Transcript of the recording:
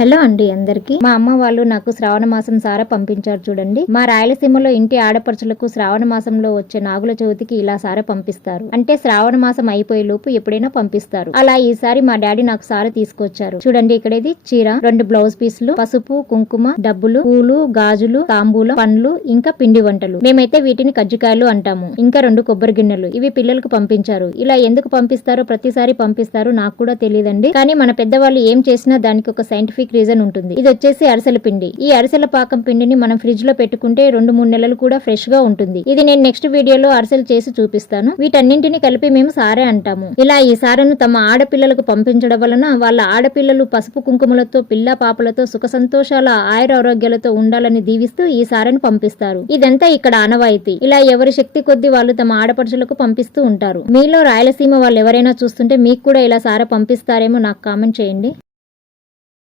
Hello అండి అందరికి. మా అమ్మ వాళ్ళు నాకు శ్రావణ మాసం సారా పంపించారు చూడండి. మా రాయలసీమలో ఇంటి ఆడపడుచులకు శ్రావణ మాసంలో వచ్చే నాగుల చవితికి ఇలా సారా పంపిస్తారు. అంటే శ్రావణ మాసం అయిపోయే లోపు ఎప్పుడైనా పంపిస్తారు. అలా ఈసారి మా డాడీ నాకు సారా తీసుకొచ్చారు చూడండి. ఇక్కడ ఇది చీర, 2 బ్లౌజ్ పీసులు, పసుపు, కుంకుమ, డబ్బులు, పూలు, గాజులు, తాంబూలం, పండ్లు, ఇంకా పిండి వంటలు. మేమైతే వీటిని కజ్జికాయలు అంటాము. ఇంకా 2 కొబ్బరి గిన్నెలు. ఇవి పిల్లలకు పంపించారు. ఇలా ఎందుకు పంపిస్తారో ప్రతిసారి పంపిస్తారు, నాకు కూడా తెలియదండి. కానీ మన పెద్దవాళ్ళు ఏం చేసినా దానికి ఒక సైంటిఫిక్ రీజన్ ఉంటుంది. ఇది వచ్చేసి అరిసెల పిండి. ఈ అరిసెల పాకం పిండిని మనం ఫ్రిడ్జ్ లో పెట్టుకుంటే 2-3 నెలలు కూడా ఫ్రెష్ గా ఉంటుంది. ఇది నేను నెక్స్ట్ వీడియోలో అరిసెలు చేసి చూపిస్తాను. వీటన్నింటిని కలిపి మేము సారే అంటాము. ఇలా ఈ సారెను తమ ఆడపిల్లలకు పంపించడం వలన వాళ్ళ ఆడపిల్లలు పసుపు కుంకుమలతో, పిల్ల పాపలతో సుఖ సంతోషాల, ఆయురారోగ్యాలతో ఉండాలని దీవిస్తూ ఈ సారెను పంపిస్తారు. ఇదంతా ఇక్కడ ఆనవాయితీ. ఇలా ఎవరి శక్తి కొద్దీ వాళ్ళు తమ ఆడపడుచులకు పంపిస్తూ ఉంటారు. మీలో రాయలసీమ వాళ్ళు ఎవరైనా చూస్తుంటే మీకు కూడా ఇలా సార పంపిస్తారేమో నాకు కామెంట్ చేయండి.